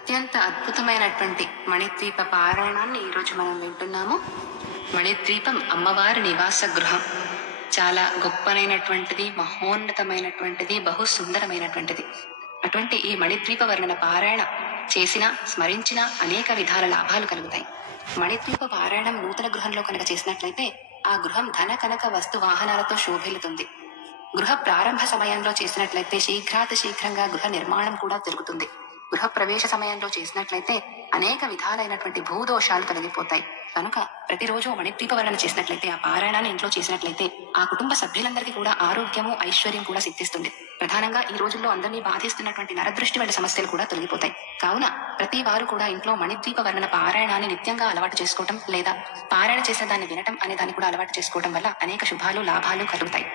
అత్యంత అద్భుతమైనటువంటి మణిద్వీప పారాయణాన్ని ఈరోజు మనం వింటున్నాము. మణిద్వీపం అమ్మవారి నివాస గృహం. చాలా గొప్పనైనటువంటిది, మహోన్నతమైనటువంటిది, బహు సుందరమైనటువంటిది. అటువంటి ఈ మణిద్వీప వర్ణన పారాయణ చేసినా స్మరించినా అనేక విధాల లాభాలు కలుగుతాయి. మణిద్వీప పారాయణం నూతన గృహంలో కనుక చేసినట్లయితే ఆ గృహం ధన కనక వస్తు వాహనాలతో శోభిల్లుతుంది. గృహ ప్రారంభ సమయంలో చేసినట్లయితే శీఘ్రంగా గృహ నిర్మాణం కూడా జరుగుతుంది. గృహ ప్రవేశ సమయంలో చేసినట్లయితే అనేక విధాలైనటువంటి భూదోషాలు తొలగిపోతాయి. కనుక ప్రతిరోజు మణిద్వీప వర్ణన చేసినట్లయితే, ఆ పారాయణాన్ని ఇంట్లో చేసినట్లయితే ఆ కుటుంబ సభ్యులందరికీ కూడా ఆరోగ్యము, ఐశ్వర్యం కూడా సిద్ధిస్తుంది. ప్రధానంగా ఈ రోజుల్లో అందరినీ బాధిస్తున్నటువంటి నరదృష్టి వంటి సమస్యలు కూడా తొలగిపోతాయి. కావున ప్రతి వారు కూడా ఇంట్లో మణిద్వీప వర్ణన పారాయణాన్ని నిత్యంగా అలవాటు చేసుకోవటం, లేదా పారాయణ చేసిన దాన్ని వినటం అనే దాన్ని కూడా అలవాటు చేసుకోవడం వల్ల అనేక శుభాలు, లాభాలు కలుగుతాయి.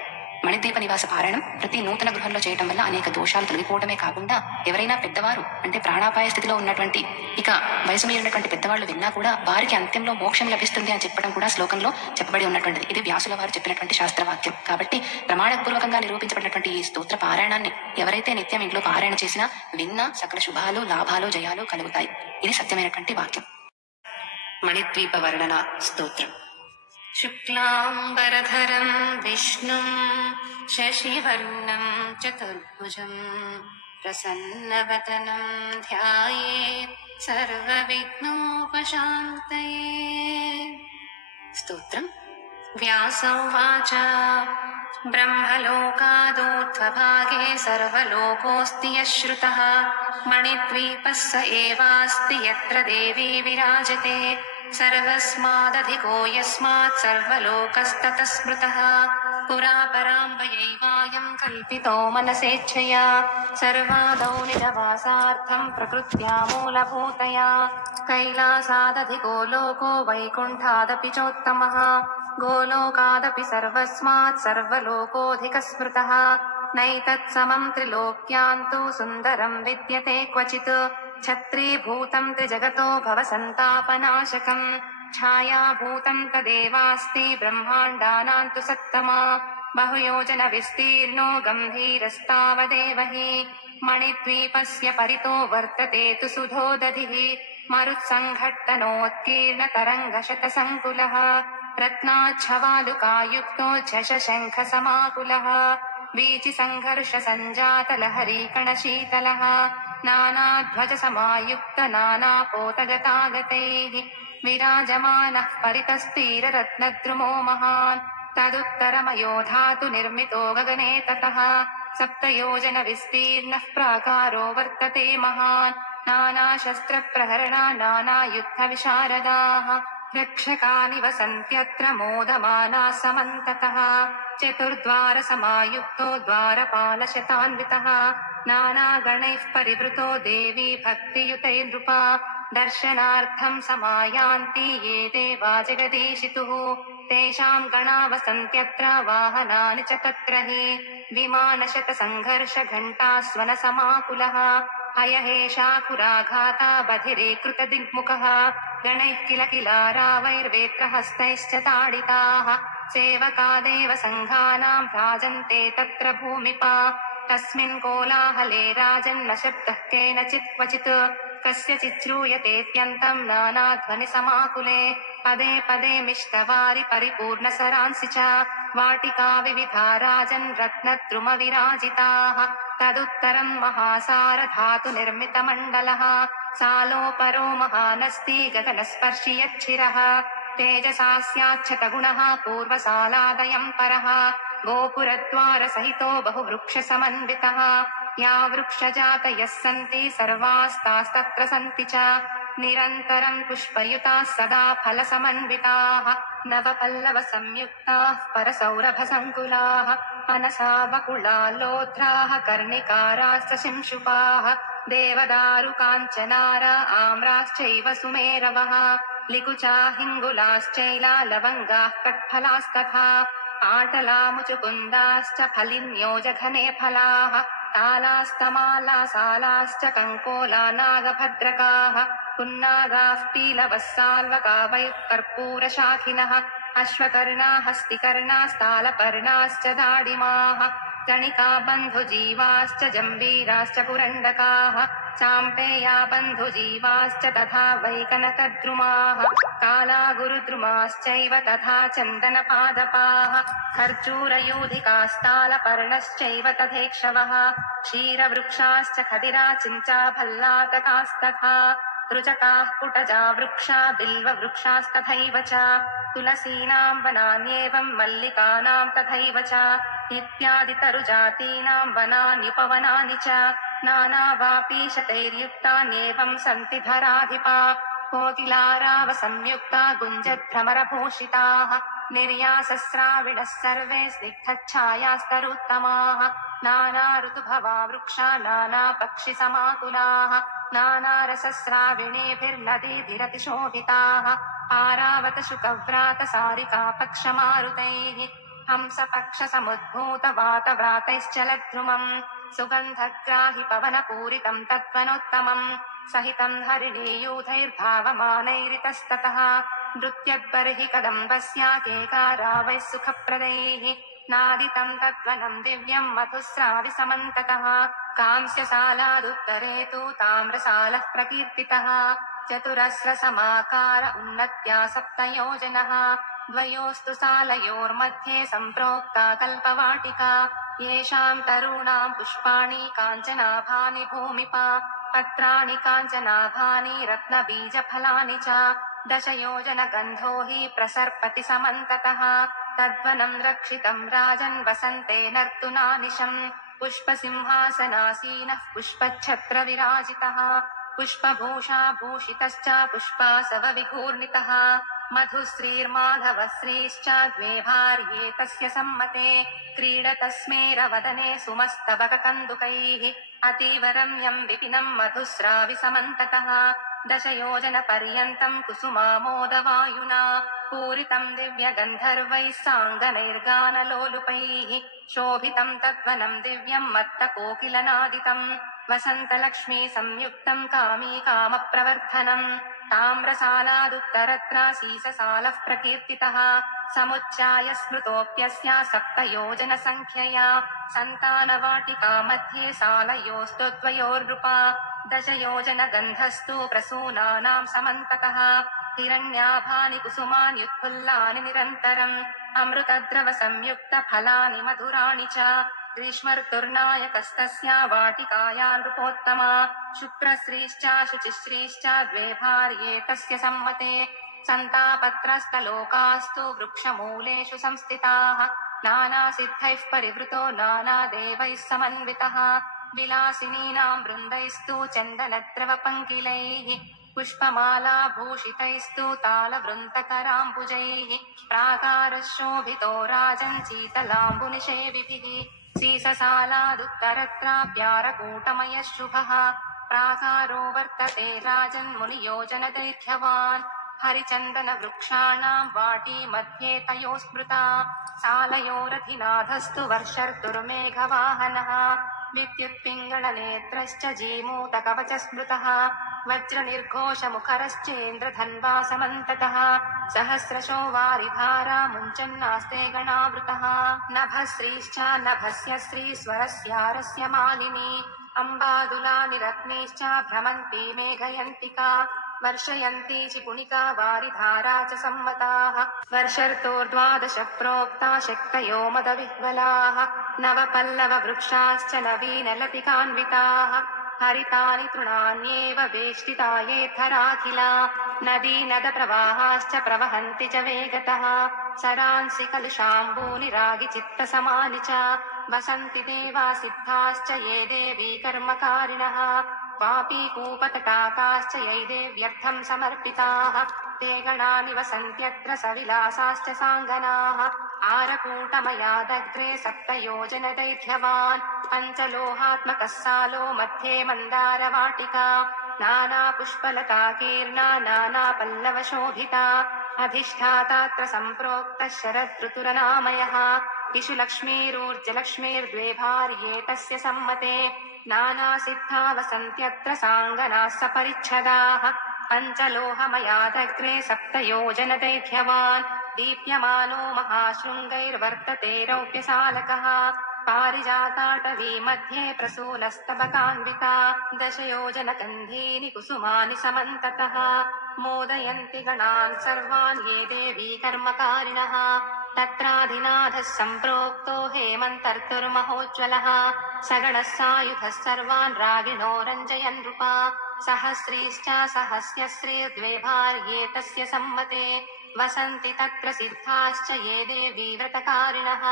మణిద్వీప నివాస పారాయణం ప్రతి నూతన గృహంలో చేయటం వల్ల అనేక దోషాలు తొలగిపోవడమే కాకుండా, ఎవరైనా పెద్దవారు అంటే ప్రాణాపాయ స్థితిలో ఉన్నటువంటి, ఇక వయసు మీరినటువంటి పెద్దవాళ్ళు విన్నా కూడా వారికి అంత్యంలో మోక్షం లభిస్తుంది అని చెప్పడం కూడా శ్లోకంలో చెప్పబడి ఉన్నటువంటిది. ఇది వ్యాసుల వారు చెప్పినటువంటి శాస్త్రవాక్యం. కాబట్టి ప్రమాణపూర్వకంగా నిరూపించబడినటువంటి ఈ స్తోత్ర పారాయణాన్ని ఎవరైతే నిత్యం ఇంట్లో పారాయణ చేసినా, విన్నా సకల శుభాలు, లాభాలు, జయాలు కలుగుతాయి. ఇది సత్యమైనటువంటి వాక్యం. మణిద్వీప వర్ణన స్తోత్రం. శుక్లాంబరధరం విష్ణుం శశివర్ణం చతుర్భుజం ప్రసన్నవదనం ధ్యాయేత్ సర్వవిఘ్నోపశాంతయే. స్తోత్రం. వ్యాస ఉవాచ బ్రహ్మలోకాదూర్ధ్వభాగే సర్వలోకోऽస్తి యశ్రుతః మణిద్వీపः स एवास्ति यत्र देवी विराजते सर्वस्मादधिको यस्मात् सर्वलोकस्ततः स्मृतः पुरा पराम्बयैवायं कल्पितो मनसेच्छया सर्वादौ निजवासार्थं प्रकृत्या मूलभूतया कैलासादधिको लोको वैकुण्ठादपि चोत्तमः गोलोकादपि सर्वस्मात् सर्वलोकोऽधिकः स्मृतः नैतत्समं त्रिलोक्यान्तु सुन्दरं विद्यते क्वचित् छत्रीभूतं त्रिजगतो भवसन्तापनाशकं छायाभूतं तदेवास्ति ब्रह्माण्डानां तु सत्तमा बहुयोजन विस्तीर्णो गम्भीरस्तावदेव हि मणिद्वीपस्य परितो वर्तते तु सुधोदधिः मरुत्सङ्घट्टनोत्कीर्णतरङ्गशतसङ्कुलः रत्नाच्छवालुकायुक्तो झषशङ्खसमाकुलः वीचिसङ्घर्षसञ्जातलहरीकणशीतलः नानाध्वजसमायुक्त नानापोतगतागतैः विराजमानः परितस्तीररत्नद्रुमो महान् तदुत्तरमयो धातु निर्मितो गगने ततः सप्तयोजनविस्तीर्णः प्राकारो वर्तते महान् नानाशस्त्रप्रहरणा नानायुद्धविशारदाः रक्षकानि वसन्त्यत्र मोदमानाः समन्ततः चतुर्द्वारसमायुक्तो द्वारपालशतान्वितः नानागणैः परिवृतो देवी भक्तियुतैर्नृपा दर्शनार्थं समायान्ति ये देवा जगदीशितुः तेषां गणा वसन्त्यत्र वाहनानि च तत्र हि विमानशतसङ्घर्षघण्टास्वनसमाकुलः हयहेशाकुराघाता बधिरीकृतदिग्मुखः गणैः किल किलारावैर्वेत्रहस्तैश्च ताडिताः सेवकादेव सङ्घानां भ्राजन्ते तत्र भूमिपा तस्मिन् कोलाहले राजन्न शब्दः केनचित् क्वचित् कस्यचिच्छ्रूयतेऽत्यन्तं नानाध्वनिसमाकुले पदे पदे मिष्टवारि परिपूर्णसरांसि च वाटिका विविधा राजन् रत्नद्रुमविराजिताः तदुत्तरं महासारधातुनिर्मितमण्डलः सालोपरो महानस्ति गगनस्पर्शि यच्छिरः तेजसा स्याच्छतगुणः पूर्वसालादयं परः गोपुरद्वारसहितो बहुवृक्षसमन्वितः या वृक्षजातयः सन्ति सर्वास्तास्तत्र सन्ति च निरन्तरं पुष्पयुताः सदा फलसमन्विताः नवपल्लवसंयुक्ताः परसौरभसङ्कुलाः मनसा बकुलाल्लोध्राः कर्णिकाराश्च शिंशुपाः देवदारुकाञ्चनारा आम्राश्चैव सुमेरवः लिकुचा हिङ्गुलाश्चैला लवङ्गाः कट्फलास्तथा आटलामुचुकुन्दाश्च फलिन्योजघने फलाः तालास्तमालासालाश्च कङ्कोला नागभद्रकाः पुन्नागाः पीलवः साल्वकावैः कर्पूरशाखिनः अश्वकर्णा हस्तिकर्णास्तालपर्णाश्च दाडिमाः जणिका बन्धुजीवाश्च जम्बीराश्च पुरण्डकाः चाम्पेया बन्धुजीवाश्च तथा वै कनकद्रुमाः काला गुरुद्रुमाश्चैव तथा चन्दनपादपाः खर्जूरयूधिकास्तालपर्णश्चैव तथेक्षवः क्षीरवृक्षाश्च खदिराचिञ्चा भल्लातकास्तथा रुचकाः कुटजा वृक्षा बिल्ववृक्षास्तथैव च तुलसीनां वनान्येवं मल्लिकानां तथैव च इत्यादितरुजातीनां वनान्युपवनानि च नानावापीशतैर्युक्तान्येवं सन्ति धराधिपा कोकिलारावसंयुक्ता गुञ्जद्भ्रमरभूषिताः निर्यासस्राविणः सर्वे स्निग्धच्छायास्तरुत्तमाः नाना ऋतुभवा वृक्षा नानापक्षिसमाकुलाः नानारसस्राविणेभिर्नदीभिरतिशोभिताः आरावतशुकव्रातसारिका पक्षमारुतैः हंसपक्षसमुद्भूतवातव्रातैश्चलद्रुमम् सुगन्धग्राहि पवनपूरितं तद्वनोत्तमम् सहितं हरिणीयूथैर्भावमानैरितस्ततः नृत्यद्बर्हि कदम्बस्या केकारा वैः सुखप्रदैः नादितं तद्वनं दिव्यं मधुस्राविसमन्ततः कांस्यसालादुत्तरे तु ताम्रसालः प्रकीर्तितः चतुरस्रसमाकार उन्नत्या सप्तयोजनः द्वयोस्तु सालयोर्मध्ये सम्प्रोक्ता कल्पवाटिका येषां तरूणां पुष्पाणि काञ्चनाभानि भूमिपा पत्राणि काञ्चनाभानि रत्नबीजफलानि च दशयोजनगन्धो हि प्रसर्पति समन्ततः तद्वनं रक्षितं राजन् वसन्ते नर्तुनानिशम् पुष्पसिंहासनासीनः पुष्पच्छत्रविराजितः पुष्पभूषा भूषितश्च पुष्पासवविघूर्णितः मधुश्रीर्माधवश्रीश्च द्वे भार्ये तस्य सम्मते क्रीडतस्मेरवदने सुमस्तबककन्दुकैः अतीव रम्यं विपिनं मधुस्राविसमन्ततः दशयोजनपर्यन्तं कुसुमामोदवायुना पूरितं दिव्यगन्धर्वैः साङ्गनैर्गानलोलुपैः शोभितं तद्वनं दिव्यं मत्तकोकिलनादितम् वसन्तलक्ष्मी संयुक्तं कामी कामप्रवर्धनम् ताम्रसालादुत्तरत्रासीससालः प्रकीर्तितः समुच्चाय स्मृतोऽप्यस्या सप्तयोजनसङ्ख्यया सन्तानवाटिका मध्ये सालयोस्तु द्वयोर्नृपा दशयोजनगन्धस्तु प्रसूनानां समन्ततः हिरण्याभानि कुसुमान्युत्फुल्लानि निरन्तरम् अमृतद्रवसंयुक्तफलानि मधुराणि च ग्रीष्मर्तुर्नायकस्तस्या वाटिकाया नृपोत्तमा शुक्रश्रीश्च शुचिश्रीश्च द्वे भार्ये तस्य सम्मते सन्तापत्रस्तलोकास्तु वृक्षमूलेषु संस्थिताः नानासिद्धैः परिवृतो नानादेवैः समन्वितः विलासिनीनां वृन्दैस्तु चन्दनद्रवपङ्किलैः पुष्पमालाभूषितैस्तु तालवृन्तकराम्बुजैः प्राकारशोभितो राजन् शीतलाम्बुनिषेविभिः सीससालादुत्तरत्राप्यारकूटमयः शुभः प्राकारो वर्तते राजन्मुनियोजनदैर्घ्यवान् हरिचन्दनवृक्षाणां वाटी मध्ये तयोः स्मृता सालयोरधिनाथस्तु वर्षर्तुर्मेघवाहनः विद्युत्पिङ्गळनेत्रश्च जीमूतकवचस्मृतः वज्रनिर्घोषमुखरश्चेन्द्रधन्वा समन्ततः सहस्रशो वारिधारा मुञ्चन्नास्ते गणावृतः नभश्रीश्च नभस्य श्रीस्वरस्यारस्य मालिनी अम्बादुलानि रत्नैश्च भ्रमन्ती मेघयन्तिका वर्षयन्ती चिपुणिका वारिधारा च सम्मताः वर्षर्तोर्द्वादश प्रोक्ता शक्तयो मदविह्वलाः नवपल्लववृक्षाश्च नवीनलतिकान्विताः हरितानि तृणान्येव वेष्टिता येऽधराखिला नदी नदप्रवाहाश्च प्रवहन्ति च वेगतः सरांसि कलुषाम्बूनि रागिचित्तसमानि च वसन्ति देवा सिद्धाश्च ये देवी कर्मकारिणः वापीकूपतटाकाश्च यै देव्यर्थं समर्पिताः ते गणा निवसन्त्यत्र सविलासाश्च साङ्गनाः आरकूटमयादग्रे सप्तयोजनदैर्घ्यवान् पञ्चलोहात्मकः सालो मध्ये मन्दारवाटिका नानापुष्पलताकीर्णा नानापल्लवशोभिता अधिष्ठातात्र सम्प्रोक्तः शरदृतुरनामयः इषु लक्ष्मीरूर्जलक्ष्मीर्द्वे भार्ये तस्य सम्मते नानासिद्धा वसन्त्यत्र साङ्गनाः सपरिच्छदाः पञ्चलोहमयादग्रे सप्तयोजनदैर्घ्यवान् दीप्यमानो महाशृङ्गैर्वर्तते रौप्यसालकः पारिजाताटवी मध्ये प्रसूनस्तबकान्विता दशयोजनगन्धीनि कुसुमानि समन्ततः मोदयन्ति गणान् सर्वान् ये देवी कर्मकारिणः तत्राधिनाथः सम्प्रोक्तो हेमन्तर्तुर्महोज्ज्वलः सगणः सायुधः सर्वान् रागिणो रञ्जयन् नृपा सहस्रीश्च सहस्यश्रीर्द्वे भार्ये तस्य सम्मते वसन्ति तत्र सिद्धाश्च ये देवी व्रतकारिणः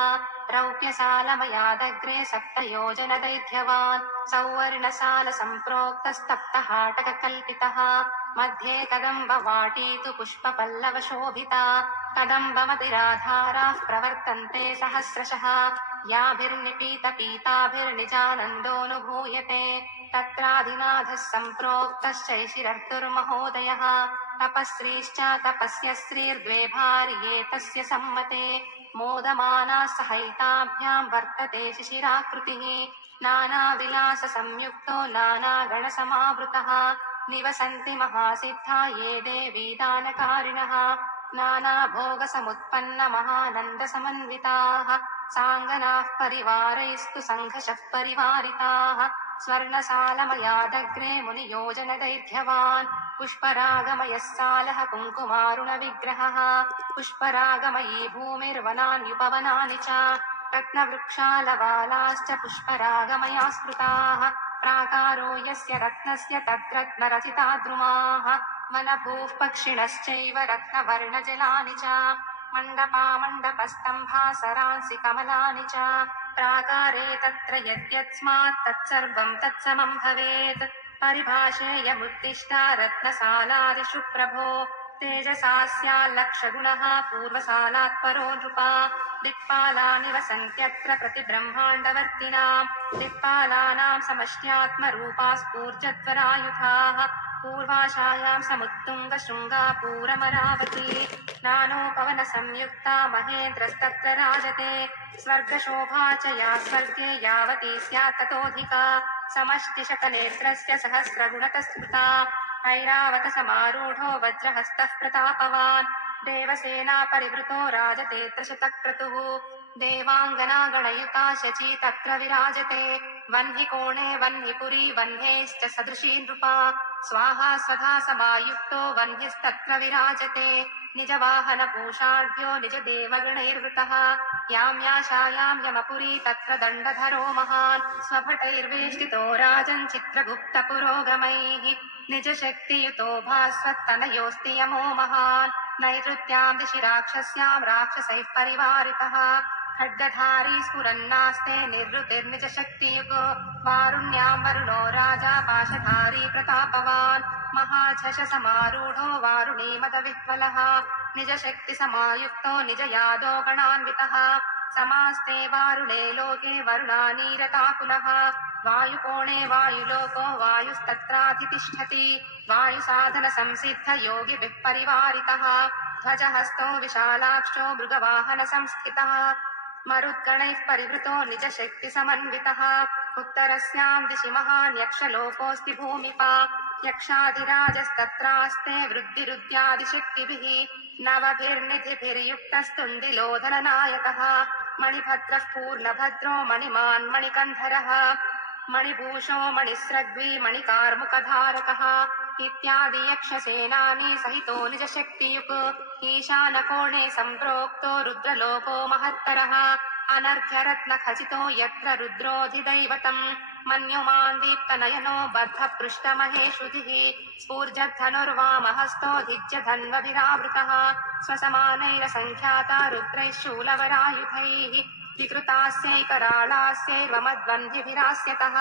रौप्यसालमयादग्रे सप्तयोजनदैर्घ्यवान् सौवर्णसालसम्प्रोक्तस्तप्तहाटककल्पितः मध्ये कदम्बवाटी तु पुष्पपल्लवशोभिता कदम्बमतिराधाराः प्रवर्तन्ते सहस्रशः याभिर्निपीतपीताभिर्निजानन्दोऽनुभूयते तत्राधिनाथः सम्प्रोक्तश्चैशिरर्तुर्महोदयः तपस्श्रीश्च तपस्यश्रीर्द्वे भार्ये तस्य सम्मते मोदमानाः सहैताभ्याम् वर्तते शिशिराकृतिः नानाविलाससंयुक्तो नानागणसमावृतः निवसन्ति महासिद्धा ये देवी दानकारिणः नानाभोगसमुत्पन्नमहानन्दसमन्विताः साङ्गनाः परिवारैस्तु सङ्घशः परिवारिताः स्वर्णसालमयादग्रे मुनियोजनदैर्घ्यवान् पुष्परागमयः सालः कुङ्कुमारुणविग्रहः पुष्परागमयी भूमिर्वनान्युपवनानि च रत्नवृक्षालवालाश्च पुष्परागमया स्मृताः प्राकारो यस्य रत्नस्य तद्रत्नरचिताद्रुमाः वनभूः पक्षिणश्चैव रत्नवर्णजलानि च मण्डपामण्डपस्तम्भासरांसि कमलानि च प्राकारे तत्र यद्यत्स्मात् तत्सर्वं तत्समं भवेत् परिभाषेयमुद्दिष्टा रत्नसालादिषु प्रभो तेजसा स्याल्लक्षगुणः पूर्वसालात् परो नृपा दिक्पालानि वसन्त्यत्र प्रतिब्रह्माण्डवर्तिनाम् दिक्पालानां समष्ट्यात्मरूपा स्फूर्जद्वरायुधाः पूर्वाशायां समुत्तुङ्गशृङ्गापूरमरावती नानोपवनसंयुक्ता महेन्द्रस्तत्र राजते स्वर्गशोभा च या स्वर्गे यावती स्यात् ततोऽधिका समष्टिशतनेत्रस्य सहस्रगुणतस्मृता ऐरावतसमारूढो वज्रहस्तः प्रतापवान् देवसेना परिवृतो राजते त्रिशतक्रतुः देवाङ्गनागणयुता शची तत्र विराजते वह्निकोणे वह्निपुरी वह्नेश्च सदृशी नृपा स्वाहा स्वधा समायुक्तो वह्निस्तत्र विराजते निजवाहनपूषाढ्यो निजदेवगणैर्वृतः यां याशायां यमपुरी तत्र दण्डधरो महान् स्वभटैर्वेष्टितो राजन् चित्रगुप्तपुरोगमैः निजशक्तियुतो भास्वत्तनयोऽस्ति यमो महान् नैऋत्यां दिशि राक्षस्यां राक्षसैः परिवारितः खड्गधारी स्फुरन्नास्ते निर्वृतिर्निजशक्तियुगो वारुण्यां वरुणो राजा पाशधारी प्रतापवान् महाझषसमारूढो वारुणीमदविह्वलः निजशक्तिसमायुक्तो निजयादो गणान्वितः समास्ते वारुणे लोके वरुणानीरताकुलः वायुकोणे वायुलोको वायुस्तत्राधितिष्ठति वायुसाधनसंसिद्धयोगिभिः परिवारितः ध्वजहस्तो विशालाक्षो मृगवाहनसंस्थितः मरुद्गणैः परिवृतो निजशक्तिसमन्वितः उत्तरस्यां दिशि महान्यक्षलोकोऽस्ति भूमिपा यक्षाधिराजस्तत्रास्ते वृद्धिरुद्यादिशक्तिभिः नवभिर्निधिभिर्युक्तस्तुण्डिलोधननायकः मणिभद्रः पूर्णभद्रो मणिमान् मणिकन्धरः मणिभूषो मणिस्रग्वी मणिकार्मुकधारकः इत्यादि यक्षसेनानी सहितो निजशक्तियुक् ईशानकोणे सम्प्रोक्तो रुद्रलोको महत्तरः अनर्घ्यरत्नखचितो यत्र रुद्रोऽधिदैवतम् मन्युमान् दीप्तनयनो बद्धपृष्ठमहेषुधिः स्फूर्जद्धनुर्वामहस्तोऽधिज्यधन्वभिरावृतः स्वसमानैरसङ्ख्याता रुद्रैः शूलवरायुधैः विकृतास्यैकराळास्यैर्वमद्वन्द्यभिरास्यतः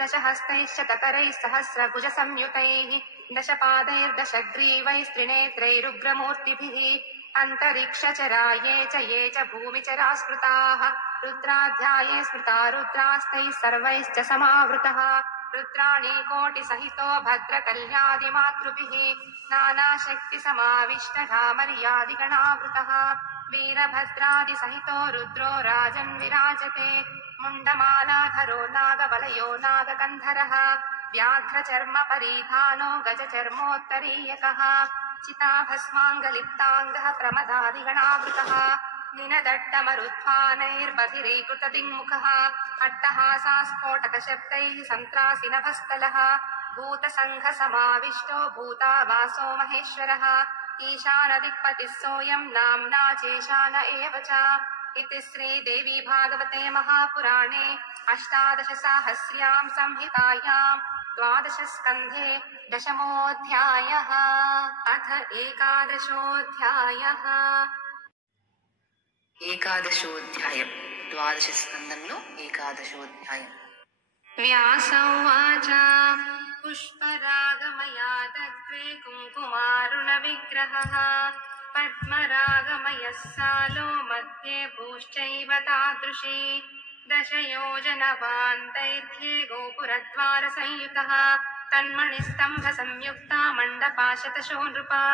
दशहस्तैश्शतकरैः सहस्रभुजसंयुतैः दशपादैर्दशग्रीवैस्त्रिनेत्रैरुग्रमूर्तिभिः अन्तरिक्षचराये च ये च भूमिचरा स्मृताः रुद्राध्याये स्मृता रुद्रास्तैः सर्वैश्च समावृतः रुद्राणी कोटिसहितो भद्रकल्यादिमातृभिः नानाशक्तिसमाविष्टधामर्यादिगणावृतः वीरभद्रादिसहितो रुद्रो राजन् विराजते मुण्डमालाधरो नागवलयो नागकन्धरः व्याघ्रचर्मपरीधानो गजचर्मोत्तरीयकः चिताभस्माङ्गलिप्ताङ्गः प्रमदादिगणावृतः निनदट्टमरुत्थानैर्बधिरीकृतदिङ्मुखः अट्टहासास्फोटकशब्दैः सन्त्रासिनभस्तलः भूतसङ्घसमाविष्टो भूतावासो महेश्वरः ईशानदिक्पतिः सोऽयं नाम्ना चेशान एव च इति श्रीदेवी भागवते महापुराणे अष्टादशसाहस्र्यां संहितायां द्वादशस्कन्धे दशमोऽध्यायः। अथ एकादशोऽध्यायः। एकादशोऽध्यायः द्वादशस्कन्धंलो एकादशोऽध्यायः। व्यास उवाच पुष्परागमयादग्रे कुङ्कुमारुणविग्रहः पद्मरागमयः सालो मध्ये भूश्चैव तादृशी दशयोजनवान् दैर्घ्ये गोपुरद्वारसंयुतः तन्मणिस्तम्भसंयुक्ता मण्डपाशतशो नृपा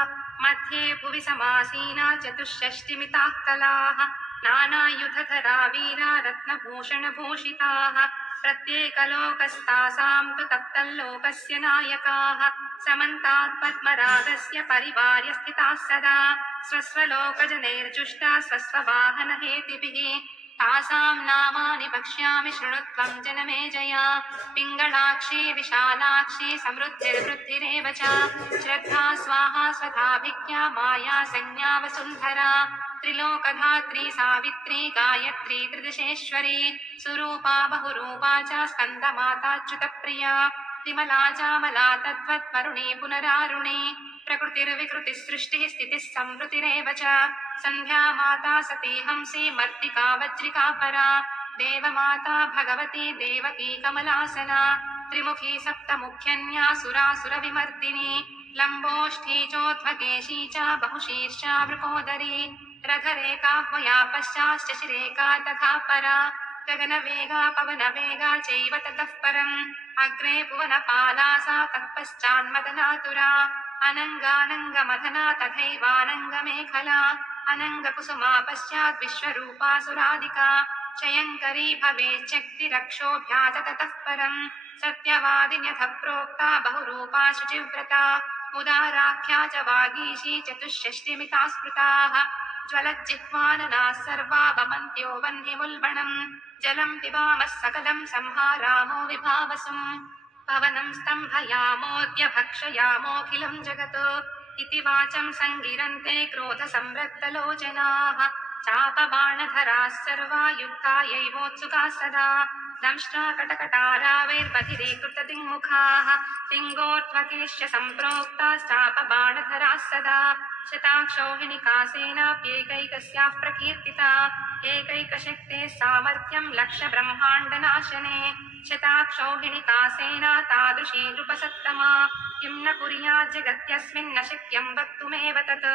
मध्ये भुवि समासीना चतुष्षष्टिमिताः कलाः नानायुधधरा वीरा रत्नभूषणभूषिताः प्रत्येकलोकस्तासां तु तप्तल्लोकस्य नायकाः समन्तात् पद्मरागस्य परिवार्य स्थिताः सदा स्वस्वलोकजनैर्जुष्टा स्वस्ववाहनहेतिभिः तासां नामानि वक्ष्यामि शृणुत्वं जनमेजय पिङ्गळाक्षी विशालाक्षी समृद्धिर्वृद्धिरेव च श्रद्धा स्वाहा स्वधाभिज्ञा माया संज्ञा वसुन्धरा त्रिलोकधात्री सावित्री गायत्री त्रिदशेश्वरी सुरूपा बहुरूपा च स्कन्दमाताच्युतप्रिया विमला चामला तद्वत्वरुणी पुनरारुणी प्रकृतिर्विकृतिः सृष्टिः स्थितिः संवृतिरेव च सन्ध्या माता सती हंसी मर्तिका वज्रिका परा देवमाता भगवती देवकी कमलासना त्रिमुखी सप्तमुख्यन्या सुरासुरविमर्दिनी लम्बोष्ठी चोद्भगेशी च बहुशीर्षा वृकोदरी रथरेखाह्वया पश्चाश्चशिरेखा तथा परा गगनवेगा पवनवेगा चैव ततः परम् अग्रे भुवनपाला सा तत्पश्चान्मदनातुरा अनङ्गानङ्गमथना तथैवानङ्गमेखला अनङ्गकुसुमा पश्चाद् विश्वरूपा सुराधिका क्षयङ्करी भवेच्चक्तिरक्षोभ्या च ततः परम् सत्यवादिन्यथ प्रोक्ता बहुरूपा शुचिव्रता उदाराख्या च वागीशी चतुष्षष्टिमिता स्मृताः ज्वलज्जिह्वाननाः सर्वा वमन्त्यो वह्निमुल्बणम् जलम् पिबामः सकलम् संहारामो विभावसुम् पवनं स्तम्भयामोऽद्य भक्षयामोऽखिलं जगत् इति वाचं सङ्गिरन्ते क्रोधसंरक्तलोचनाः चापबाणधराः सर्वा युद्धायैवोत्सुकाः सदा दंष्ट्राकटकटारावैर्बधिरीकृतदिङ्मुखाः पिङ्गोर्ध्वकेश्च सम्प्रोक्ताश्चापबाणधराः सदा शताक्षौहिणिकासेनाप्येकैकस्याः प्रकीर्तिता एकैकशक्तेः सामर्थ्यं लक्षब्रह्माण्डनाशने शताक्षौहिणिकासेना तादृशी नृपसत्तमा किं न कुर्याज्जगत्यस्मिन् न शक्यं वक्तुमेव तत्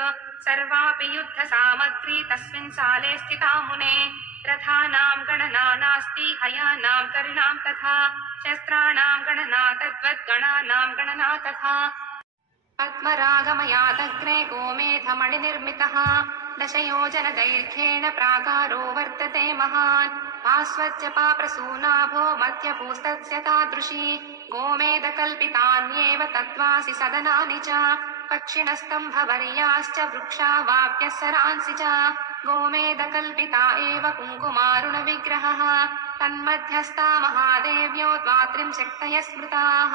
सर्वापि युद्धसामग्री तस्मिन् साले स्थिता मुने रथानां गणना नास्ति हयानां करिणां तथा शस्त्राणां गणना तद्वद्गणानां गणना तथा पद्मरागमयादग्रे गोमेधमणिनिर्मितः दशयोजनदैर्घ्येण प्राकारो वर्तते महान् भास्वत्यपाप्रसूनाभो मध्यभूस्तस्य तादृशी गोमेधकल्पितान्येव तत्त्वासि सदनानि च पक्षिणस्तम्भवर्याश्च वृक्षा वाप्यः सरांसि च गोमेधकल्पिता एव कुङ्कुमारुणविग्रहः तन्मध्यस्था महादेव्यो द्वात्रिंशक्तयः स्मृताः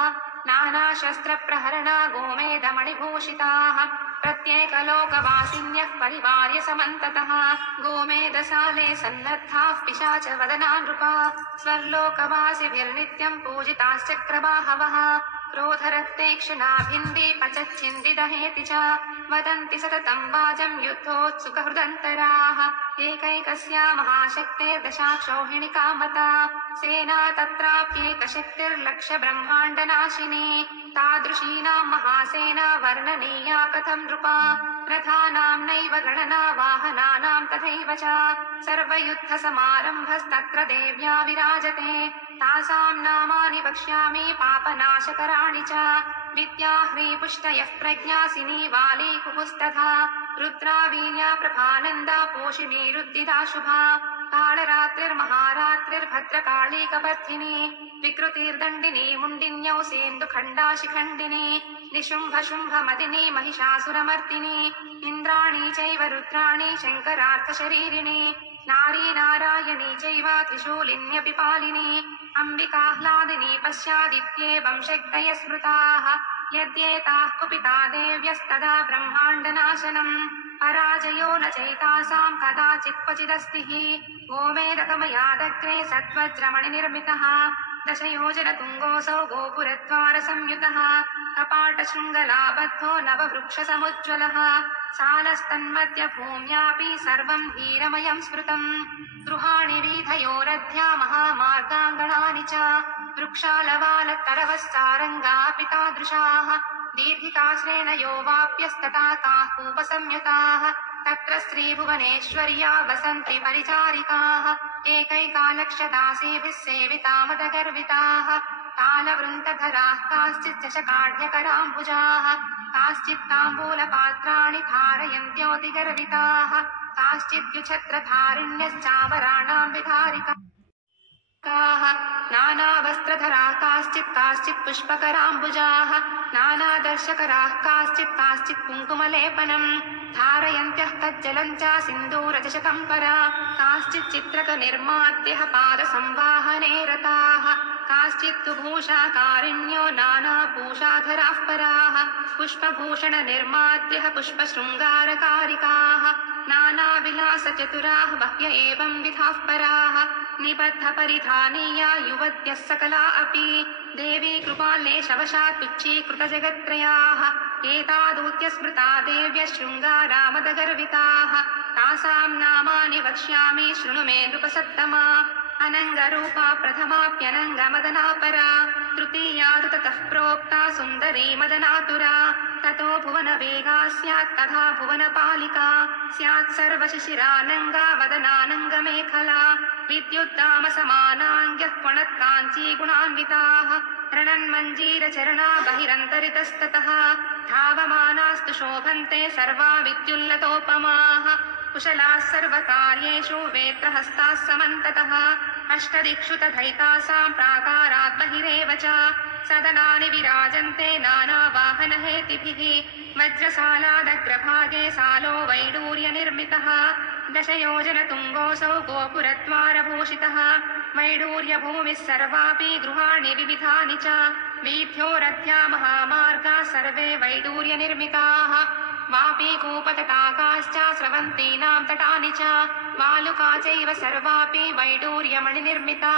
नानाशस्त्रप्रहरणा गोमेधमणिभूषिताः प्रत्येकलोकवासिन्यः परिवार्य समन्ततः गोमेधसाले सन्नद्धाः पिशाचवदना नृपा स्वर्लोकवासिभिर्नित्यं पूजिताश्चक्रबाहवः क्रोधरक्तेक्षणाभिन्दीपचच्छिन्दिदहेति च वदन्ति सततं वाचं युद्धोत्सुकहृदन्तराः एकैकस्या महाशक्तेर्दशाक्षौहिणिका मता सेना तत्राप्येकशक्तिर्लक्षब्रह्माण्डनाशिनी तादृशीनां महासेना वर्णनीया कथं नृपा रथानां नैव गणना वाहनानां तथैव च सर्वयुद्धसमारम्भस्तत्र देव्या विराजते तासां नामानि वक्ष्यामि पापनाशकराणि च विद्याह्रीपुष्टयः प्रज्ञासिनी वाली कुपुस्तथा रुद्रा वीर्या प्रभानन्दा पोषिणी रुद्धिदा शुभा कालरात्रिर्महारात्रिर्भद्रकाली कपर्थिनी विकृतिर्दण्डिनी मुण्डिन्यौ सेन्दुखण्डाशिखण्डिनी निशुम्भशुम्भमदिनी महिषासुरमर्दिनी इन्द्राणी चैव रुद्राणी शङ्करार्थशरीरिणी नारी नारायणी चैव त्रिशूलिन्यपि पालिनी अम्बिकाह्लादिनी पश्यादित्येवं शक्तयः स्मृताः यद्येताः कुपिता देव्यस्तदा ब्रह्माण्डनाशनम् पराजयो न चैतासां कदाचित् क्वचिदस्ति हि गोमेदकमयादग्रे सद्वज्रमणिनिर्मितः दशयोजनतुङ्गोऽसौ गोपुरद्वारसंयुतः कपाटशृङ्गलाबद्धो नववृक्षसमुज्ज्वलः सालस्तन्मध्यभूम्यापि सर्वं हीरमयं स्मृतम् गृहाणि वीथयोरध्या महामार्गाङ्गणानि च वृक्षालवालतरवस्सारङ्गापि तादृशाः दीर्घिकाश्रेण यो वाप्यस्तथा ताः कूपसंयुताः तत्र श्रीभुवनेश्वर्या वसन्ति परिचारिकाः एकैकालक्षदासीभिः सेविता मदगर्विताः तालवृन्तधराः काश्चित् चषकाढ्यकराम्बुजाः काश्चित् ताम्बूलपात्राणि धारयन्त्योऽतिगर्विताः काश्चिद्युच्छत्रधारिण्यश्चावराणां विधारिकाः नानावस्त्रधराः काश्चित् पुष्पकराम्बुजाः नानादर्शकराः काश्चित् कुङ्कुमलेपनम् धारयन्त्यः कज्जलं च सिन्दूरचषकं परा काश्चित् चित्रकनिर्माद्यः पादसंवाहने रताः काश्चित्तु भूषाकारिण्यो नानाभूषाधराः पराः पुष्पभूषणनिर्माद्यः पुष्पशृङ्गारकारिकाः नानाविलासचतुराः बह्य एवं विधाः पराः निबद्धपरिधानीया युवत्यः सकला अपि देवी कृपाल्ले शवशात् तुच्छीकृतजगत्त्रयाः एतादूत्य स्मृता देव्यः शृङ्गारामदगर्विताः तासां नामानि वक्ष्यामि शृणु मे नृपसत्तमा अनङ्गरूपा प्रथमाप्यनङ्गमदना परा तृतीया तु ततः प्रोक्ता सुन्दरी मदनातुरा ततो भुवनवेगा स्यात् तथा भुवनपालिका स्यात् सर्वशिशिरानङ्गा वदनानङ्गमेखला विद्युद्दामसमानाङ्ग्यः क्वणत्काञ्ची गुणान्विताः रणन्मञ्जीरचरणा बहिरन्तरितस्ततः धावमानास्तु शोभन्ते सर्वा विद्युल्लतोपमाः कुशलाः सर्वकार्येषु वेत्रहस्ताः समन्ततः अष्टदिक्षु तथैतासां प्राकारात् बहिरेव च सदनानि विराजन्ते नानावाहनहेतिभिः वज्रसालादग्रभागे सालो वैडूर्यनिर्मितः दशयोजनतुङ्गोऽसौ गोपुरद्वारभूषितः वैडूर्यभूमिः सर्वापि गृहाणि विविधानि च वीथ्योरध्या महामार्गाः सर्वे वैडूर्यनिर्मिताः वापीकूपतटाकाश्च स्रवन्तीनां तटानि च वालुका चैव सर्वापि वैडूर्यमणिनिर्मिता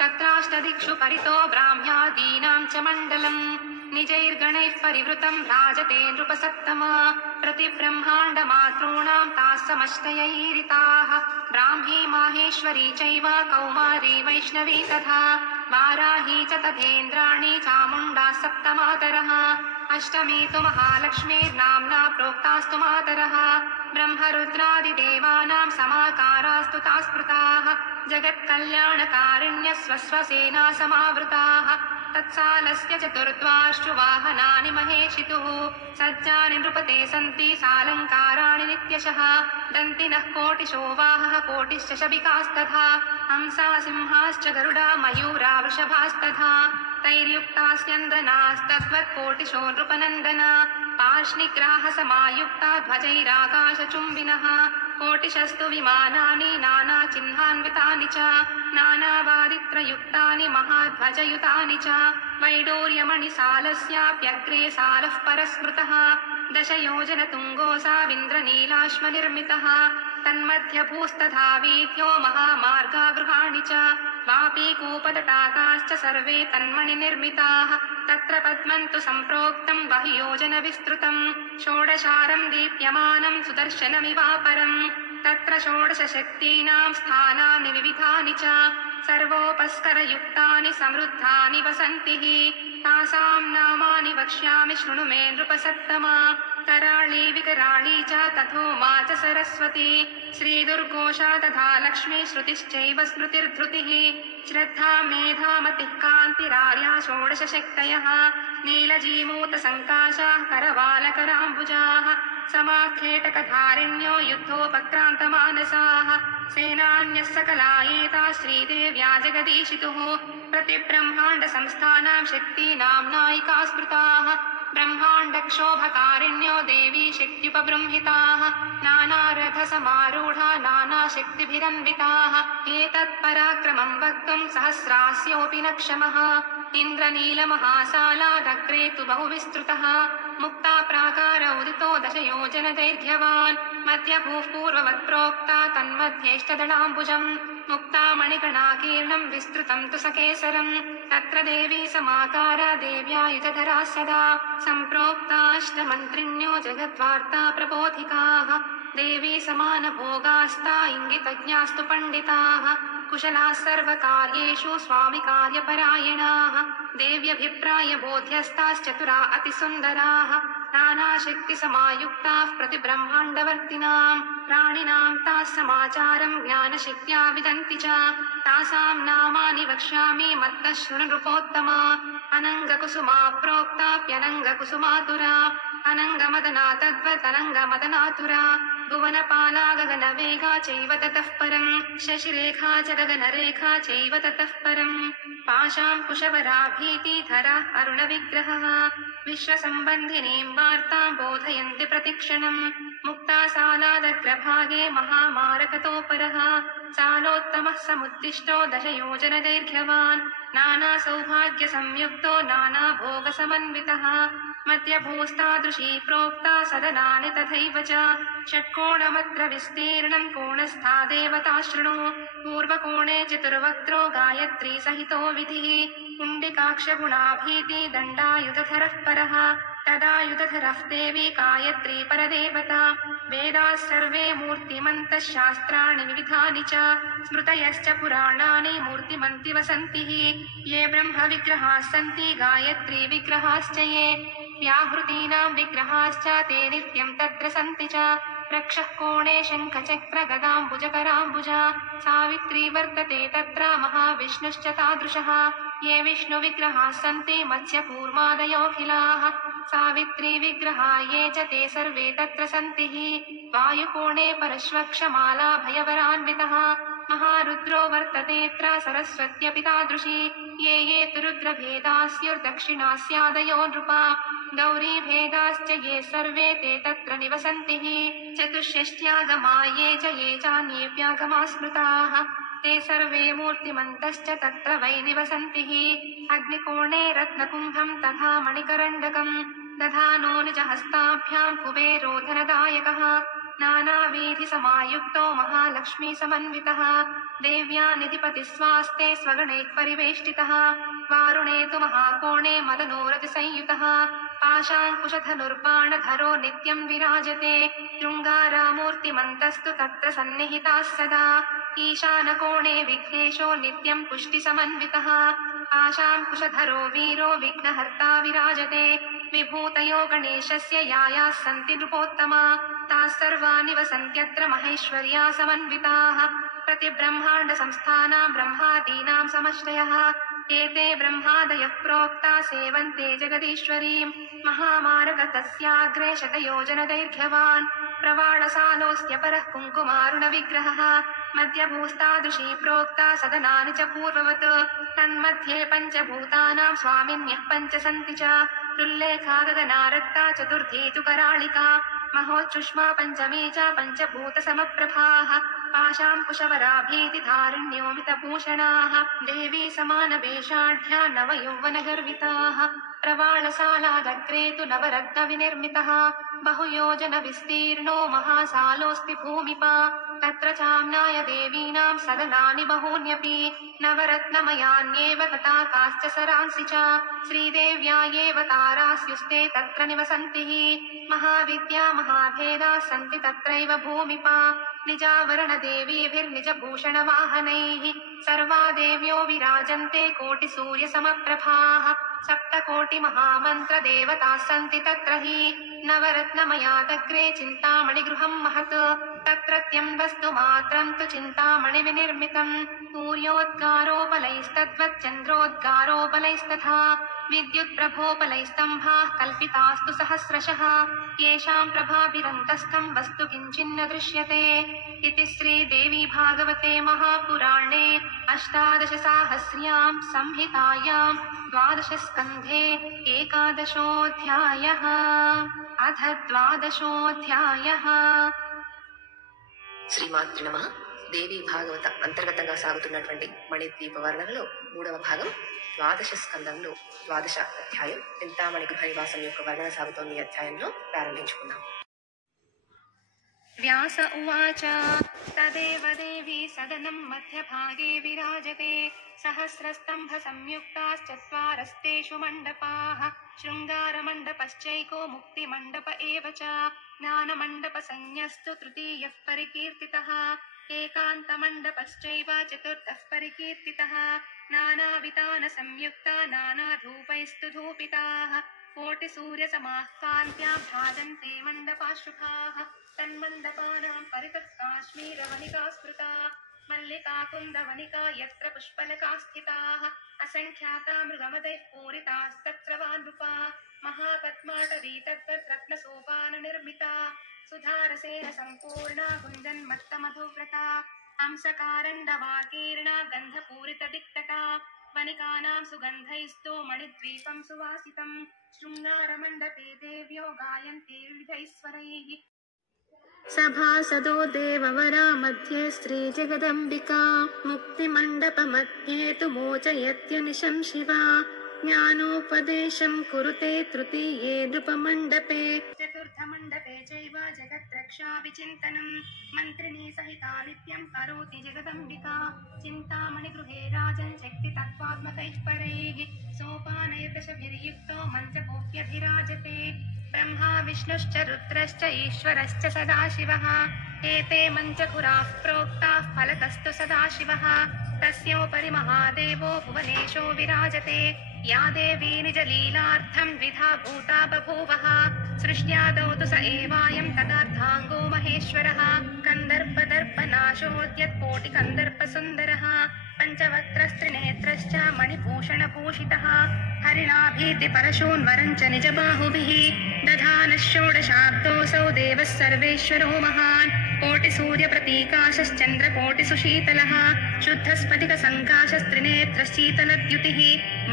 तत्राष्टदिक्षु परितो ब्राह्म्यादीनां च मण्डलम् निजैर्गणैः परिवृतं भ्राजते नृपसत्तमा प्रतिब्रह्माण्डमातॄणां ताः समष्टयैरिताः ब्राह्मी माहेश्वरी चैव कौमारी वैष्णवी तथा वाराही च तथेन्द्राणी चामुण्डा सप्तमातरः अष्टमी तु महालक्ष्मीर्नाम्ना प्रोक्तास्तु मातरः ब्रह्मरुद्रादिदेवानां समाकारास्तु ताः स्मृताः जगत्कल्याणकारिण्यः स्वस्वसेना समावृताः तत्सालस्य चतुर्द्वार्षु वाहनानि महेशितुः सज्जानि नृपते सन्ति सालङ्काराणि नित्यशः दन्तिनः कोटिशो वाहः कोटिश्च शबिकास्तथा हंसा सिंहाश्च गरुडा मयूरा वृषभास्तथा तैर्युक्तास्यन्दनास्तद्वत्कोटिशो नृपनन्दना पार्ष्णिग्राहसमायुक्ता ध्वजैराकाशचुम्बिनः कोटिशस्तु विमानानि नानाचिह्नान्वितानि च नानावादित्रयुक्तानि महाध्वजयुतानि च वैडूर्यमणिसालस्याप्यग्रे सालः परस्मृतः दशयोजनतुङ्गोऽसाविन्द्रनीलाश्मनिर्मितः तन्मध्यभूस्तथा वीथ्यो महामार्गा गृहाणि च वापीकूपतटाकाश्च सर्वे तन्मणिनिर्मिताः तत्र पद्मन्तु सम्प्रोक्तं बहियोजनविस्तृतम् षोडशारं दीप्यमानं सुदर्शनमिवापरम् तत्र षोडशशक्तीनां स्थानानि विविधानि च सर्वोपस्करयुक्तानि समृद्धानि वसन्ति तासां नामानि वक्ष्यामि शृणु मे नृपसत्तमा कराळी विकराळी च तथोमा च सरस्वती श्रीदुर्गोषा तथा लक्ष्मी श्रुतिश्चैव स्मृतिर्धृतिः श्रद्धा मेधा मतिः कान्तिरार्या षोडशशक्तयः नीलजीमूतसङ्काशाः करवालकराम्बुजाः समाखेटकधारिण्यो युद्धोपक्रान्तमानसाः सेनान्यः सकला एता श्रीदेव्या जगदीशितुः प्रतिब्रह्माण्डसंस्थानां शक्तीनां नायिका स्मृताः ब्रह्माण्डक्षोभकारिण्यो देवी शक्त्युपबृंहिताः नानारथसमारूढा नानाशक्तिभिरन्विताः एतत्पराक्रमं वक्तुं सहस्रास्योऽपि न क्षमः इन्द्रनीलमहासालादग्रे तु बहुविस्तृतः मुक्ता प्राकार उदितो दशयोजनदैर्घ्यवान् मध्यभूः पूर्ववत् प्रोक्ता तन्मध्येष्टदलाम्बुजम् मुक्ता मणिगणाकीर्णं विस्तृतं तु सकेसरम् तत्र देवी समाकारा देव्यायुधधरा सदा सम्प्रोक्ताष्टमन्त्रिण्यो जगद्वार्ता प्रबोधिकाः देवी समानभोगास्ता इङ्गितज्ञास्तु पण्डिताः कुशलाः सर्वकार्येषु स्वामिकार्यपरायणाः देव्यभिप्रायबोध्यस्ताश्चतुरा अतिसुन्दराः नानाशक्तिसमायुक्ताः प्रतिब्रह्माण्डवर्तिनाम् प्राणिनां ताः समाचारं ज्ञानशक्त्या विदन्ति च तासां नामानि वक्ष्यामि मत्तः शृणु नृपोत्तमा अनङ्गकुसुमा प्रोक्ताप्यनङ्गकुसुमातुरा अनङ्गमदना तद्वदनङ्गमदनातुरा भुवनपाला गगनवेगा चैव ततः परम् शशिरेखा च गगनरेखा चैव ततः परम् पाशाङ्कुशवरा भीतिधरा अरुणविग्रहः विश्वसम्बन्धिनीं वार्तां बोधयन्ति प्रतिक्षणम् मुक्ता सालादग्रभागे महामारकतोपरः सालोत्तमः समुत्तिष्ठो दशयोजनदैर्घ्यवान् नानासौभाग्यसंयुक्तो नानाभोगसमन्वितः मध्यभूस्तादृशी प्रोक्ता सदनानि तथैव च षट्कोणमत्र विस्तीर्णं कोणस्था देवता शृणु पूर्वकोणे चतुर्वक्त्रो गायत्री सहितो विधिः कुण्डिकाक्षगुणाभीति दण्डायुधधरः परः तदायुधधरः देवी गायत्री परदेवता वेदाः सर्वे मूर्तिमन्तः शास्त्राणि विविधानि च स्मृतयश्च पुराणानि मूर्तिमन्ति वसन्तिः ये ब्रह्मविग्रहाः सन्ति गायत्री विग्रहाश्च ये व्याहृतीनां विग्रहाश्च ते नित्यं तत्र सन्ति च रक्षः कोणे शङ्खचक्र गदाम्बुजकराम्बुजा सावित्री वर्तते तत्र महाविष्णुश्च तादृशः ये विष्णुविग्रहाः सन्ति मत्स्यकूर्मादयोऽखिलाः सावित्री विग्रहा ये च ते सर्वे तत्र सन्ति वायुकोणे परश्वक्षमाला भयवरान्वितः महारुद्रो वर्ततेऽत्र सरस्वत्यपि तादृशी ये ये तु रुद्रभेदास्युर्दक्षिणास्यादयो नृपा गौरीभेदाश्च ये सर्वे ते तत्र निवसन्ति चतुष्षष्ट्यागमा ये चान्येऽप्यागमा स्मृताः ते सर्वे मूर्तिमन्तश्च तत्र वै निवसन्ति अग्निकोणे रत्नकुम्भं तथा मणिकरण्डकं दधानो निजहस्ताभ्यां कुबेरो धनदायकः नानावीधिसमायुक्तो महालक्ष्मीसमन्वितः देव्या निधिपतिस्वास्ते स्वगणैः परिवेष्टितः वारुणे तु महाकोणे मदनोरतिसंयुतः पाशाङ्कुशधनुर्बाणधरो नित्यं विराजते शृङ्गारामूर्तिमन्तस्तु तत्र सन्निहिताः सदा ईशानकोणे विघ्नेशो नित्यं पुष्टिसमन्वितः पाशाङ्कुशधरो वीरो विघ्नहर्ता विराजते विभूतयो गणेशस्य यायाः सन्ति नृपोत्तमा ताः सर्वा निवसन्त्यत्र महेश्वर्या समन्विताः प्रतिब्रह्माण्डसंस्थानां ब्रह्मादीनां समष्टयः एते ब्रह्मादयः प्रोक्ता सेवन्ते जगदीश्वरीं महामारकतस्याग्रे शतयोजनदैर्घ्यवान् प्रवाळसालोऽस्त्यपरः कुङ्कुमारुणविग्रहः मध्यभूस्तादृशी प्रोक्ता सदनानि च पूर्ववत् तन्मध्ये पञ्चभूतानां स्वामिन्यः पञ्च सन्ति च दुल्लेखा गगनारक्ता चतुर्थी तु कराळिका महोच्छुष्मा पञ्चमी च पञ्चभूतसमप्रभाः पाशाङ्कुशवराभीतिधारिण्योमितभूषणाः देवी समानवेषाढ्या नवयौवनगर्विताः प्रवाळसालादग्रे तु नवरत्नविनिर्मितः बहुयोजनविस्तीर्णो महासालोऽस्ति भूमिपा तत्र चाम्नाय देवीनां सदनानि बहून्यपि नवरत्नमयान्येव तटाकाश्च सरांसि च श्रीदेव्या एव तारास्युस्ते तत्र निवसन्ति महाविद्या महाभेदाः सन्ति तत्रैव भूमिपा निजावरणदेवीभिर्निजभूषणवाहनैः सर्वा देव्यो विराजन्ते कोटिसूर्यसमप्रभाः सप्तकोटिमहामन्त्रदेवताः सन्ति तत्र हि नवरत्नमयादग्रे चिन्तामणिगृहं महत् तत्रत्यं वस्तु मात्रं तु चिन्तामणिविनिर्मितम् सूर्योद्गारोपलैस्तद्वच्चन्द्रोद्गारोपलैस्तथा विद्युत्प्रभोपलैस्तम्भाः कल्पितास्तु सहस्रशः येषां प्रभाभिरन्तस्थं वस्तु किञ्चिन्न दृश्यते इति श्रीदेवी भागवते महापुराणे अष्टादशसाहस्र्यां संहितायां द्वादशस्कन्धे एकादशोऽध्यायः। अथ द्वादशोऽध्यायः। శ్రీమాతృ నమః. దేవి భాగవత అంతర్గతంగా సాగుతున్నటువంటి మణిద్వీప వర్ణనలో 3వ భాగం ద్వాదశ స్కందంలో 12వ అధ్యాయం చింతామణి గృహ నివాసం యొక్క వర్ణన సాగుతోన్న ఈ అధ్యాయంలో ప్రారంభించుకుందాం. व्यास उवाच तदेव देवी सदनं मध्यभागे विराजते सहस्रस्तम्भसंयुक्ताश्चत्वारस्तेषु मण्डपाः शृङ्गारमण्डपश्चैको मुक्तिमण्डप एव च ज्ञानमण्डपसंज्ञस्तु तृतीयः परिकीर्तितः एकान्तमण्डपश्चैव चतुर्थः परिकीर्तितः नानावितानसंयुक्ता नानाधूपैस्तु धूपिताः कोटिसूर्यसमाः कान्त्या भाजन्ते मण्डपाशुभाः तन्मण्डपानां परितः काश्मीरवनिका स्मृता मल्लिका कुन्दवनिका यत्र पुष्पलका स्थिताः असङ्ख्याता मृगमदैः पूरितास्तत्रवानृपा महापद्माटवी तद्वत् रत्नसोपाननिर्मिता सुधारसेन सम्पूर्णा गुञ्जन्मत्तमधुव्रता हंसकारण्डवाकीर्णा गन्धपूरितदिक्तटा वनिकानां सुगन्धैस्तो मणिद्वीपं सुवासितं शृङ्गारमण्डपे देव्यो गायन्ते विविधैश्वरैः सभासदो देववरा मध्ये श्रीजगदम्बिका मुक्तिमण्डपमध्ये तु मोचयत्यनिशं शिवा ज्ञानोपदेशं कुरुते तृतीये नृपमण्डपे चतुर्थमण्डपे चैव जगद्रक्षाविचिन्तनं मन्त्रिणी सहिता नित्यं करोति जगदम्बिका चिन्तामणिगृहे राजन् शक्तितत्त्वात्मकैः परैः सोपानैर्दशभिर्युक्तो मञ्चकोऽप्यधिराजते ब्रह्मा विष्णुश्च रुद्रश्च ईश्वरश्च सदाशिवः एते मञ्चकुराः प्रोक्ताः फलतस्तु सदाशिवः तस्योपरि महादेवो भुवनेशो विराजते या देवी निजलीलार्थं द्विधा भूता बभूवः सृष्ट्यादौ तु स एवायं तदार्थाङ्गो महेश्वरः कन्दर्पदर्पनाशोऽद्यत्कोटिकन्दर्पसुन्दरः पञ्चवक्त्रस्त्रिनेत्रश्च मणिभूषणभूषितः हरिणाभीतिपरशून्वरं च निजबाहुभिः दधानः षोडशाब्दोऽसौ देवः सर्वेश्वरो महान् कोटिसूर्यप्रतीकाशश्चन्द्रकोटिसुशीतलः शुद्धस्फटिकसङ्काशस्त्रिनेत्रश्शीतलद्युतिः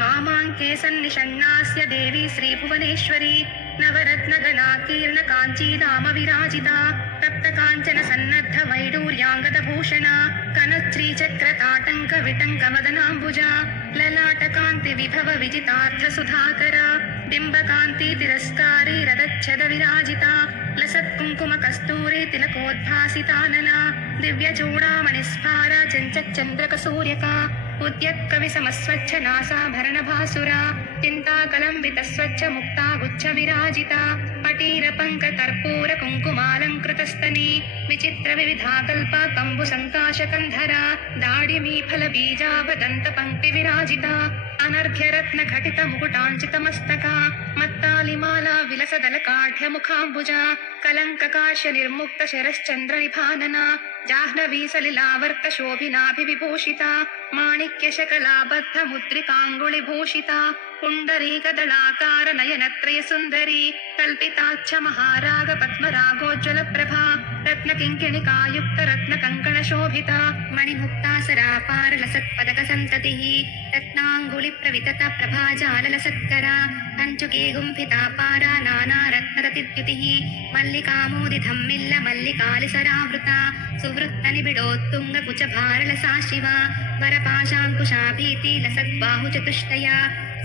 मामाङ्के सन्निषण्णास्य देवी श्रीभुवनेश्वरी नवरत्नगणाकीर्णकाञ्चीनाम विराजिता तप्तकाञ्चन सन्नद्ध वैडूर्याङ्गदभूषणा कनश्रीचक्रताटङ्कविटङ्कवदनाम्बुजा ललाटकान्ति विभव विजितार्थसुधाकरा बिम्बकान्ति तिरस्कारी रदच्छद विराजिता लसत्कुङ्कुम कस्तूरी तिलकोद्भासितानना दिव्यचूडामणिस्फारा चञ्चच्चन्द्रकसूर्यका उद्यत्कवि समस्वच्छ नासाभरणभासुरा चिन्ताकलं वितस्वच्छ मुक्ता गुच्छ विराजिता पटीरपङ्क कर्पूर कुङ्कुमालङ्कृतस्तनी विचित्र विविधाकल्पा कम्बुसङ्काशकन्धरा दाडिमी फलबीजावदन्त पङ्क्ति विराजिता अनर्घ्यरत्न घटित मुकुटाञ्चितमस्तका मत्तालिमाला विलसदलकाढ्य मुखाम्बुजा कलङ्ककाश्य निर्मुक्त शरश्चन्द्र निभानना जाह्नवी सलिलावर्त शोभिनाभिविभूषिता माणिक्यशकलाबद्ध मुद्रिकाङ्गुलिभूषिता पुण्डरीकदलाकार नयनत्रय सुन्दरी कल्पिताच्छ महाराग पद्मरागोज्ज्वलप्रभा रत्नकिङ्किणिकायुक्त रत्नकङ्कणशोभिता मणिमुक्तासरापार लसत्पदकसन्ततिः रत्नाङ्गुलिप्रवितत प्रभाजाललसत्करा पञ्चुके गुम्फितापारा नानारत्नरतिद्युतिः मल्लिकामोदिधम्मिल्ल मल्लिकालिसरावृता सुवृत्तनिबिडोत्तुङ्गकुचभारलसा शिवा वरपाशाङ्कुशाभीति लसद्बाहुचतुष्टया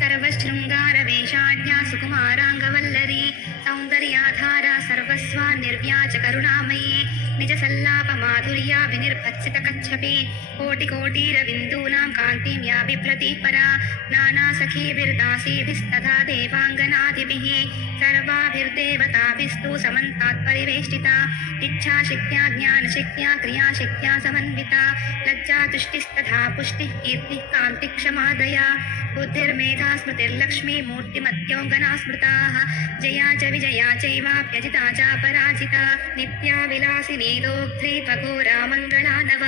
सर्वशृङ्गारवेषाढ्या सुकुमाराङ्गवल्लरी सौन्दर्याधारा सर्वस्वा निर्व्याज करुणामयी निजसल्लापमाधुर्या विनिर्भत्सितकच्छपे कोटिकोटिरविन्दूनां कान्तिं या बिभ्रति परा नानासखीभिर्दासीभिस्तथा देवाङ्गनादिभिः सर्वाभिर्देवताभिस्तु समन्तात् परिवेष्टिता इच्छाशक्त्या ज्ञानशक्त्या क्रियाशक्त्या समन्विता लज्जातुष्टिस्तथा पुष्टिः कीर्तिः कान्तिक्षमादया बुद्धिर्मेधा स्मृतिर्लक्ष्मी मूर्तिमत्योऽङ्गना स्मृताः जया च विजया चैवाप्यजिता चापराजिता नित्या विलासिनी दोग्ध्री त्वघोरा मङ्गला नव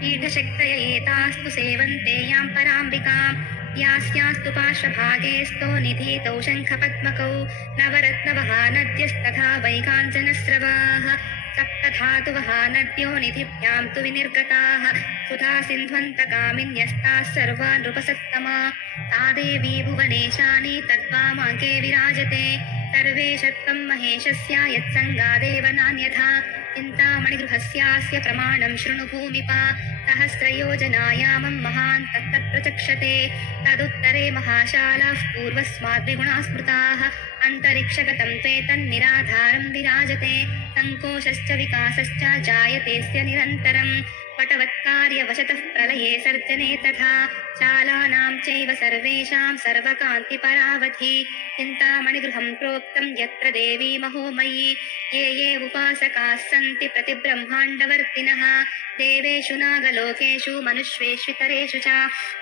पीठशक्तय एतास्तु सेवन्ते यां पराम्बिकाम् यास्यास्तु पार्श्वभागेस्तो निधीतौ शङ्खपद्मकौ नवरत्नवहानद्यस्तथा वैकाञ्चनस्रवाः सप्तधातुवः नद्यो निधिभ्यां तु विनिर्गताः सुधा सिन्ध्वन्तकामिन्यस्ताः सर्वा नृपसत्तमा ता देवी भुवनेशानि तद्वामाङ्के विराजते सर्वे षट्कं महेशस्य यत्सङ्गादेव नान्यथा चिन्तामणिगृहस्यास्य प्रमाणं शृणु भूमिपा सहस्रयोजनायामं महान् तत्तत्प्रचक्षते तदुत्तरे महाशालाः पूर्वस्माद्विगुणाः स्मृताः अन्तरिक्षगतं त्वेतन्निराधारं विराजते सङ्कोशश्च विकासश्च जायतेऽस्य निरन्तरं पटवत्कार्यवशतः प्रलये सर्जने तथा शालानां चैव सर्वेषां सर्वकान्तिपरावधि चिन्तामणिगृहं प्रोक्तं यत्र देवी महोमयी ये ये उपासकाः सन्ति प्रतिब्रह्माण्डवर्तिनः देवेषु नागलोकेषु मनुष्येष्वितरेषु च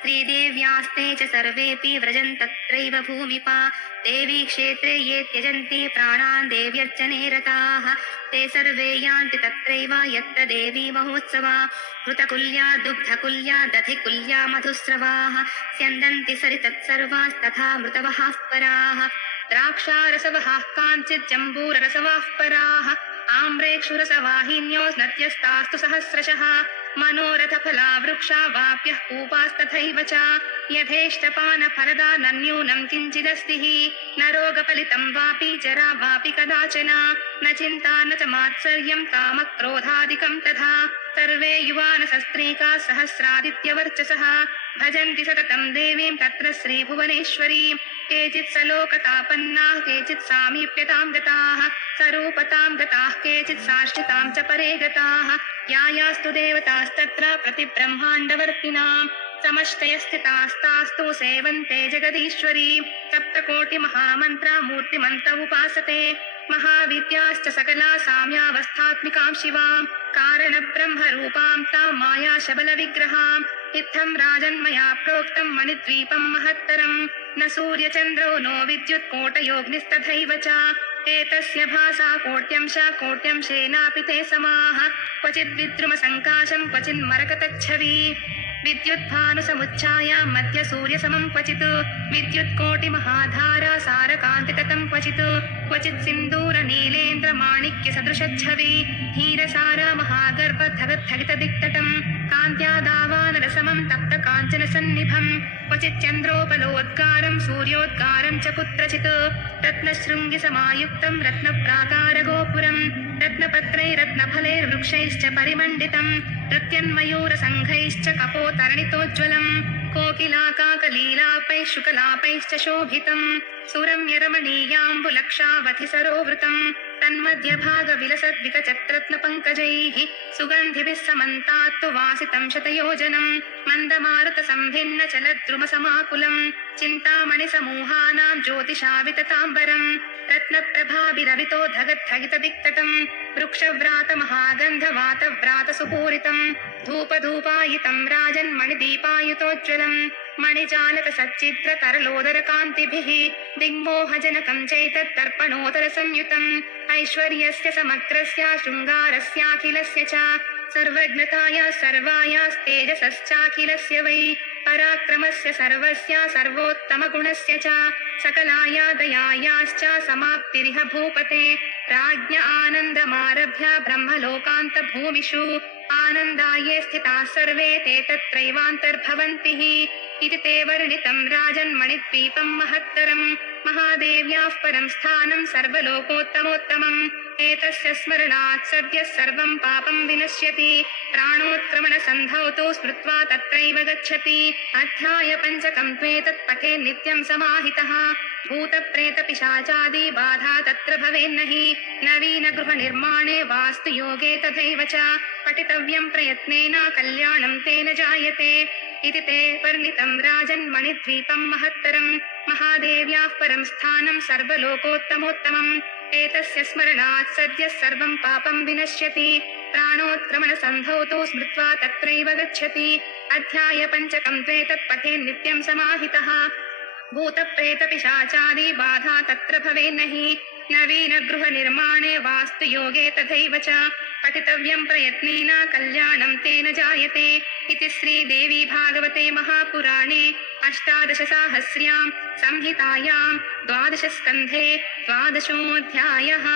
श्रीदेव्यास्ते च सर्वेऽपि व्रजन्तत्रैव भूमिपा देवी क्षेत्रे ये त्यजन्ति प्राणान् देव्यर्चने रताः ते सर्वे यान्ति तत्रैव यत्र देवी महोत्सवा घृतकुल्या दुग्धकुल्या दधिकुल्या मधुस्रवाः स्यन्दन्ति सरितत्सर्वास्तथा मृतवहाः पराः द्राक्षारसवहाः काञ्चित् जम्बूररसवाः पराः आम्रेक्षुरसवाहिन्यो नद्यस्तास्तु सहस्रशः मनोरथफला वृक्षा वाप्यः कूपास्तथैव च यथेष्टपानफलदा नन्यूनं किञ्चिदस्ति हि न रोगफलितं वापि जरा वापि कदाचन न चिन्ता न च मात्सर्यं कामक्रोधादिकं तथा सर्वे युवानसस्त्रीका सहस्रादित्यवर्चसः भजन्ति सततं देवीं तत्र श्रीभुवनेश्वरीं केचित् सलोकतापन्नाः केचित् सामीप्यतां गताः सरूपतां गताः केचित् साष्टितां च परे गताः यायास्तु देवतास्तत्र प्रतिब्रह्माण्डवर्तिनां समष्टयस्थितास्तास्तु सेवन्ते जगदीश्वरी सप्तकोटिमहामन्त्रा मूर्तिमन्त उपासते महाविद्याश्च सकला साम्यावस्थात्मिकां शिवां कारणब्रह्मरूपां तां मायाशबलविग्रहां इत्थं राजन्मया प्रोक्तं मणिद्वीपं महत्तरं न सूर्यचन्द्रो नो विद्युत्कोटयोऽग्निस्तथैव च एतस्य भासा कोट्यंशेनापि ते समाः क्वचिद्विद्रुमसङ्काशं क्वचिन्मरकतच्छवी विद्युद्भानुसमुच्चायां मध्यसूर्यसमं क्वचित् विद्युत्कोटिमहाधारा सारकान्तिततं क्वचित् क्वचित् सिन्दूरनीलेन्द्रमाणिक्यसदृशच्छवी हीरसारा महागर्भधगद्धगितदिक्तटं कान्त्यादावानरसमं तप्तकाञ्चनसन्निभं क्वचित् चन्द्रोपलोद्गारं सूर्योद्गारं च कुत्रचित् रत्नशृङ्गिसमायुक्तं रत्नप्राकारगोपुरं रत्नपत्रैरत्नफलैर्वृक्षैश्च परिमण्डितं नृत्यन्मयूरसङ्घैश्च कपोतरणितोज्ज्वलं कोकिलाकाकलीलापैः शुकलापैश्च शोभितं सुरम्यरमणीयाम्बुलक्षावधिसरोवृतं तन्मध्यभागविलसद्विकचत्रत्नपङ्कजैः सुगन्धिभिः समन्तात्तु वासितं शतयोजनं मन्दमारुतसंभिन्नचलद्रुमसमाकुलं चिन्तामणिसमूहानां ज्योतिषावितताम्बरं रत्नप्रभाभिरवितो धगद्धगितदिक्तटं वृक्षव्रातमहागन्धवातव्रातसुपूरितं धूपधूपायितं राजन्मणिदीपायुतोज्ज्वलं मणिजालकसच्चित्रतरलोदरकान्तिभिः दिग्मोहजनकं चैतत्तर्पणोदरसंयुतम् ऐश्वर्यस्य समग्रस्य शृङ्गारस्याखिलस्य च सर्वज्ञताया सर्वायास्तेजसश्चाखिलस्य वै पराक्रमस्य सर्वस्य सर्वोत्तमगुणस्य च सकलाया दयायाश्च समाप्तिरिह भूपते राज्ञ आनन्दमारभ्य ब्रह्मलोकान्तभूमिषु आनन्दाये स्थिताः सर्वे ते तत्रैवान्तर्भवन्ति इति ते वर्णितं राजन्मणिद्वीपं महत्तरं महादेव्याः परं स्थानं सर्वलोकोत्तमोत्तमम् एतस्य स्मरणात् सद्यः सर्वं पापं विनश्यति प्राणोत्क्रमणसन्धौ तु स्मृत्वा तत्रैव गच्छति अध्याय पञ्चकं त्वेतत् पठे नित्यं समाहितः भूतप्रेतपिशाचादि बाधा तत्र भवेन्न हि नवीनगृहनिर्माणे वास्तुयोगे तथैव च पठितव्यं प्रयत्नेन कल्याणं तेन जायते इति ते वर्णितं राजन्मणिद्वीपं महत्तरं महादेव्याः परं स्थानं सर्वलोकोत्तमोत्तमम् एतस्य स्मरणात् सद्यः सर्वं पापं विनश्यति प्राणोत्क्रमणसन्धौ तु स्मृत्वा तत्रैव गच्छति अध्याय पञ्चकं त्वेतत् पठे नित्यं समाहितः भूतप्रेतपिशाचादि बाधा तत्र भवेन्न हि नवीनगृहनिर्माणे वास्तुयोगे तथैव च पठितव्यं प्रयत्नेन कल्याणं तेन जायते इति श्रीदेवी भागवते महापुराणे अष्टादशसाहस्र्यां संहितायां 12 स्कन्धे 12 अध्यायः।